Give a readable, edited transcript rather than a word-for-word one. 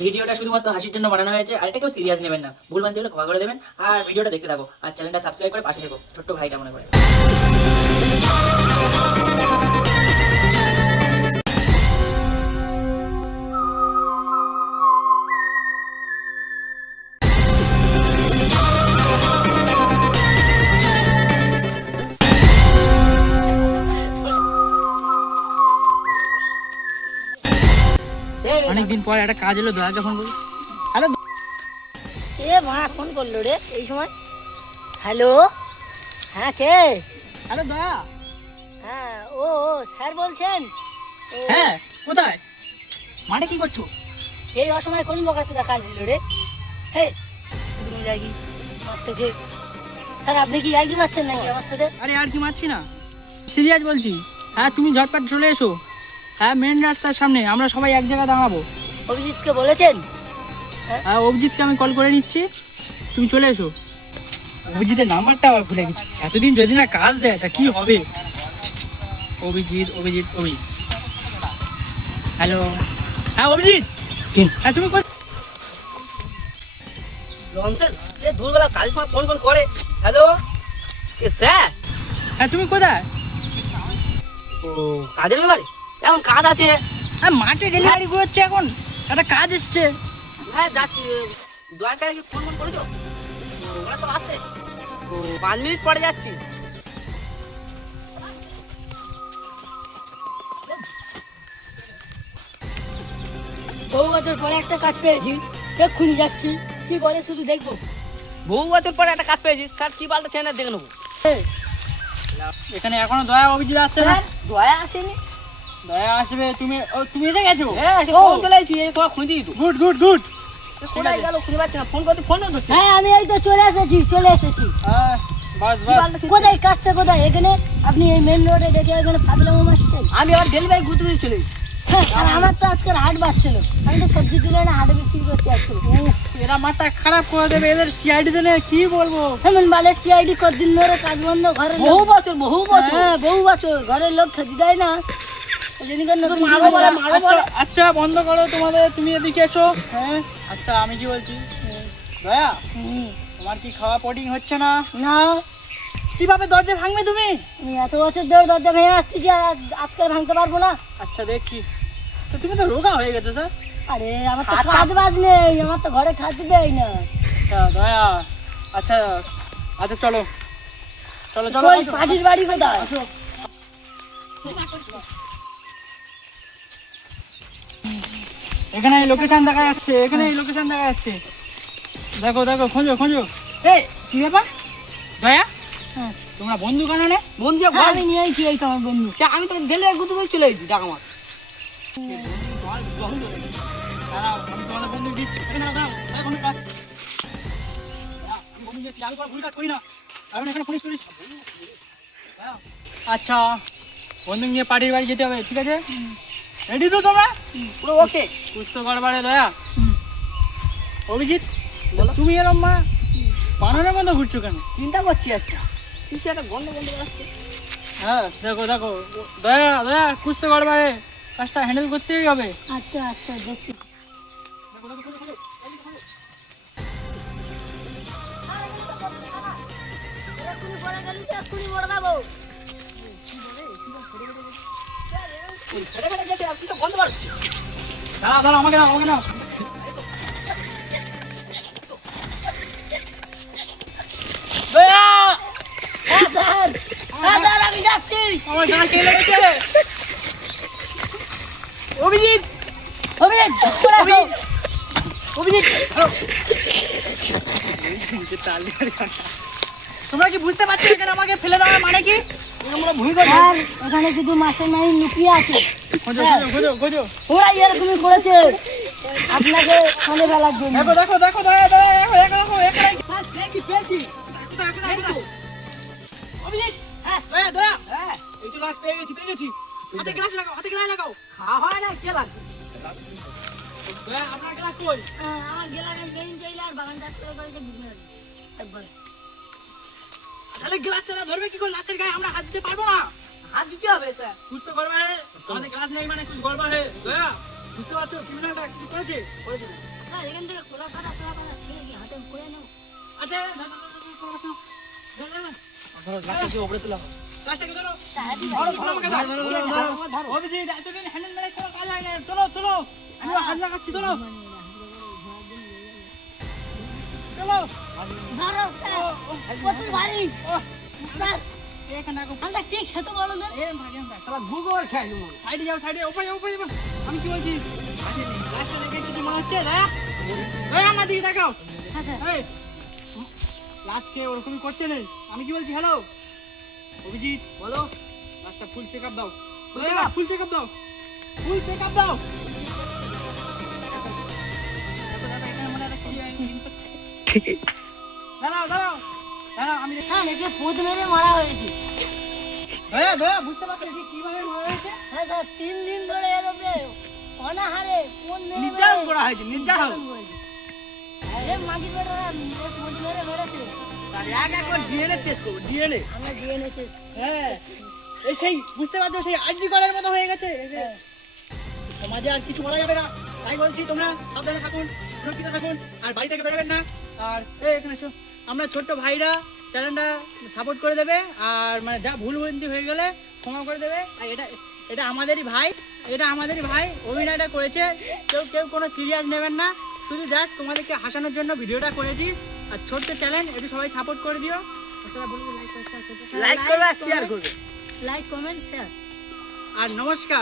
ভিডিওটা শুধুমাত্র হাসির জন্য বানানো হয়েছে, আর এটা কেউ সিরিয়াস নেবেন না। ভুল বানতে হলে ক্ষমা করে দেবেন, আর ভিডিওটা দেখতে থাকো, আর চ্যানেলটা সাবস্ক্রাইব করে পাশে থেকো, ছোট্ট ভাইটা মনে করে। অনেকদিন পর একটা কাজ এলো, দয়াকে ফোন করি। হ্যালো, এ মা ফোন করলো রে এই সময়। হ্যালো, হ্যাঁ কে? হ্যালো দয়া। হ্যাঁ ও স্যার বলছেন? ও, হ্যাঁ, কোথায়? মাঠে কি করছো? এই অসময় কোন বকাচোদা কাজ দিল রে? হে তুমি যাই মারতেছে। স্যার আপনি কি ইয়ার্কি মারছেন নাকি আমার সাথে? আরে আর কি মারছি না, সিরিয়াস বলছি। হ্যাঁ, তুমি ঝটপট চলে এসো। হ্যাঁ, মেন রাস্তার সামনে আমরা সবাই এক জায়গায় দাঁড়াবো। অভিজিৎকে বলেছেন? হ্যাঁ, অভিজিৎকে আমি কল করে নিচ্ছি, তুমি চলে এসো। অভিজিতের নাম্বারটা আবার ভুলে গেছি। এতদিন যদি না কাজ দেয় তা কি হবে? অভিজিৎ অভিজিৎ অভিজিৎ হ্যালো। হ্যাঁ অভিজিৎ, হ্যাঁ তুমি কোথায়? ননসেন্স, এ দূরবেলা কাজের সময় ফোন করে। হ্যালো, এ স্যার। হ্যাঁ তুমি কোথায়? ও, কাজের ব্যাপারে এখন কাজ আছে। হ্যাঁ, মাঠে ডেলিভারি করছে, এখন একটা কাজ এসছে। হ্যাঁ যাচ্ছি। দরকার কি ফোন করেছো? ওরা সব আসছে। ও 5 মিনিট পরে যাচ্ছি। বহু বছর পরে একটা কাজ পেয়েছি, এক্ষুনি যাচ্ছি। কি বলে শুধু দেখবো। বহু বছর পরে একটা কাজ পেয়েছিস, স্যার কি পাল্টা ছেড়ে দেখে নেবো। এখানে এখনো দয়া অভিজিৎ আসছে না। স্যার দয়া আসেনি? দয়া আসবে। তুমি তুমি এসে গেছো? হ্যাঁ ফোন চলে আইছি, এই তোমার খুঁজে দিই তো। Good good good. কোথায় গেল খুঁজে পাচ্ছি না, ফোন করতে ফোন ধরছে। হ্যাঁ আমি এই তো চলে এসেছি। বাস কি বাস। পাল্টা ছেড়ে- কোথায় কাজটা কোথায়? এখানে আপনি এই মেন রোডে দেখে এখানে ফাজলামো মারছেন? আমি আবার ডেলিভারি ঘুরতে দিয়ে চলে এসেছি। হ্যাঁ, আর আমার তো আজকের হাট বাড়ছিল, আমি তো সবজি তুলে না হাটে বিক্রি করতে যাচ্ছিল। এরা মাথা খারাপ করে দেবে, এদের সিআইডি জেনে কি বলবো। হেমন বালের সিআইডি কতদিন ধরে কাজ বন্ধ, ঘরের লোক- বহু বছর হ্যাঁ বহু বছর ঘরের লোক খেতে দেয় না। ওই জন্য করে নতুন মারো জীবন- বলে, মারো বলে। আচ্ছা বন্ধ করো তোমাদের, তুমি এদিকে এসো। হ্যাঁ আচ্ছা আমি কি বলছি, দয়া তোমার কি খাওয়া পোডিং হচ্ছে না? না, কিভাবে দরজা ভাঙবে তুমি? আমি এত বছর ধরে দরজা ভেঙে আসছি যে আজকাল ভাঙতে পারবো না। আচ্ছা দেখছি। তো তুমি তো রোগা হয়ে গেছো স্যার। আরে আমার তো কাজ বাজ নেই, আমার তো ঘরে খাতে দেয় না। আচ্ছা দয়া, আচ্ছা আচ্ছা চলো চলো চলো কই আসো। পাটির বাড়ি কোথায়? আসো। এখানে লোকেশন দেখা যাচ্ছে, এখানে লোকেশন দেখা যাচ্ছে। দেখো দেখো, খোঁজো খোঁজো। এই কি ব্যাপার? দয়া, হ্যাঁ তোমরা বন্ধু কেন নে? বন্ধু হ্যাঁ, আমি নিয়ে আইছি এই তো আমার বন্ধু। আমি তো ডেলিভারি ঘুরতে দিয়ে চলে এসেছি টাকা মার। দাঁড়াও, আমি তোমাদের বন্ধু দিচ্ছি। এখানে দাঁড়াও, এখন কাজ। আমি বন্ধু দিচ্ছি, আমি কোনো ভুল কাজ করি না। আমি এখানে পুলিশ পুলিশ। আচ্ছা, বন্ধু নিয়ে পার্টির বাড়ি যেতে হবে, ঠিক আছে? রেডি তো তোমরা? পুরো ওকে। সুস্থ গড়বাড়ে দয়া। অভিজিৎ, তুমি এরম মা বানানোর মতো ঘুরছো কেন? চিন্তা করছি একটা কিছু একটা গন্ধ গন্ধ আসছে। হ্যাঁ দেখো দেখো, দয়া দয়া সুস্থ গড়বাড়ে কাজটা হ্যান্ডেল করতেই হবে। আচ্ছা আচ্ছা দেখছি। দেখো, দেখো, খোঁজো, খোঁজো, এই যে খোঁজো। এক্ষুনি পড়ে গেলি তো এক্ষুনি মরে যাবো। ওই ফেটে ফেটে গেছে, আর কিছু গন্ধ বাড়ছে। দাঁড়াও দাঁড়াও, আমাকে নাও আমাকে নাও। দয়া, হ্যাঁ স্যার, হ্যাঁ স্যার আমি যাচ্ছি। আমার গা কে লেগেছে? অভিজিৎ অভিজিৎ চলে আসো। অভিজিৎ, তোমরা কি বুঝতে পারছো এখানে আমাকে ফেলে দেওয়ার মানে কি? আমরা ভুল করে স্যার এখানে শুধু মাস্টার মাইন্ড লুকিয়ে আছে। খোঁজো খোঁজো খোঁজো খোঁজো। ওরা এরকমই করেছে আপনাকে ফোনে ফেলার জন্য। দেখো দেখো দেখো, দয়া দয়া দেখো দেখো দেখো, এখানে পেয়েছি পেয়েছি। অভিজিৎ, হ্যাঁ দয়া দয়া, হ্যাঁ এই তো গাছ পেয়ে গেছি পেয়ে গেছি। হাতে গ্লাস লাগাও, হাতে গ্লাস লাগাও। খাওয়া হয় না, কে লাগবে? দয়া, আপনার গ্লাস কই? আমার গেলাম মেইন চাইলে আর বাগান চাষ করে করেছে বুঝলেন একবার। তাহলে গ্লাসটা ধরবে কি করে? লাচের গায়ে আমরা হাত দিতে পারবো না। হাত দিতে হবে স্যার। কুছ তো গড়বড় है, আমাদের গ্লাস নেই মানে কুছ গড়বড় है। দয়া বুঝতে পারছো ক্রিমিনালটা কিছু করেছে? স্যার এখান থেকে খোলা ফাটা ছেড়ে কি হাতে করে নেব? আচ্ছা ধরো লাশটাকে উপরে তোলা হোক। লাশটাকে ধরো। ধরো ধরো আমাকে ধরো। অভিজিৎ এতদিন হ্যান্ডেল মেরে কোনো কাজ হয় না। চলো চলো আমি হাত লাগাচ্ছি চলো চলো। ধরো স্যার, প্রচুর ভারী। স্যার এখানে রাখো। আমরা ঠিক খেতে বলো না। এরম থাকে না সারা ভূগোল খেলো সাইডে যাও সাইডে উপরে যাও উপরে যাও। আমি কি বলছি আসেনি লাশটা দেখে কিছু মনে হচ্ছে না? এই আমার দিকে তাকাও। হ্যাঁ স্যার। এই লাস্টকে ওরকমই করতে নেই। আমি কি বলছি হ্যালো অভিজিৎ বলো লাস্টটা ফুল চেকআপ দাও। ফুল চেকআপ দাও ফুল চেকআপ দাও। দাঁড়াও দাঁড়াও দাঁড়াও আমি স্যার একে পোদ মেরে মারা হয়েছে। বুঝতে পারছি যে কিভাবে মারা হয়েছে। হ্যাঁ স্যার 3 দিন ধরে এর উপরে অনাহারে কোন মেরে নির্যাতন করা হয়েছে নির্যাতন। আরে মাগির বেটারা পোদ মেরে মেরেছে। আর এক এক করে ডিএনএ টেস্ট করব ডিএনএ। আমরা ডিএনএ টেস্ট। হ্যাঁ এই সেই বুঝতে পারছো সেই আইডি কার্ডের মতো হয়ে গেছে। সমাজে আর কিছু বলা যাবে না তাই বলছি তোমরা সাবধানে থাকুন সুরক্ষিত থাকুন আর বাড়ি থেকে বেরোবেন না। আর এই এখানে এসো আমরা ছোট্ট ভাইরা চ্যানেলটা সাপোর্ট করে দেবে আর মানে যা ভুল ভ্রান্তি হয়ে গেলে ক্ষমা করে দেবে। আর এটা এটা আমাদেরই ভাই অভিনয়টা করেছে কেউ কেউ কোনো সিরিয়াস নেবেন না শুধু জাস্ট তোমাদেরকে হাসানোর জন্য ভিডিওটা করেছি। আর ছোট্ট চ্যানেল একটু সবাই সাপোর্ট করে দিও। লাইক করবে শেয়ার করবে লাইক কমেন্ট শেয়ার। আর নমস্কার।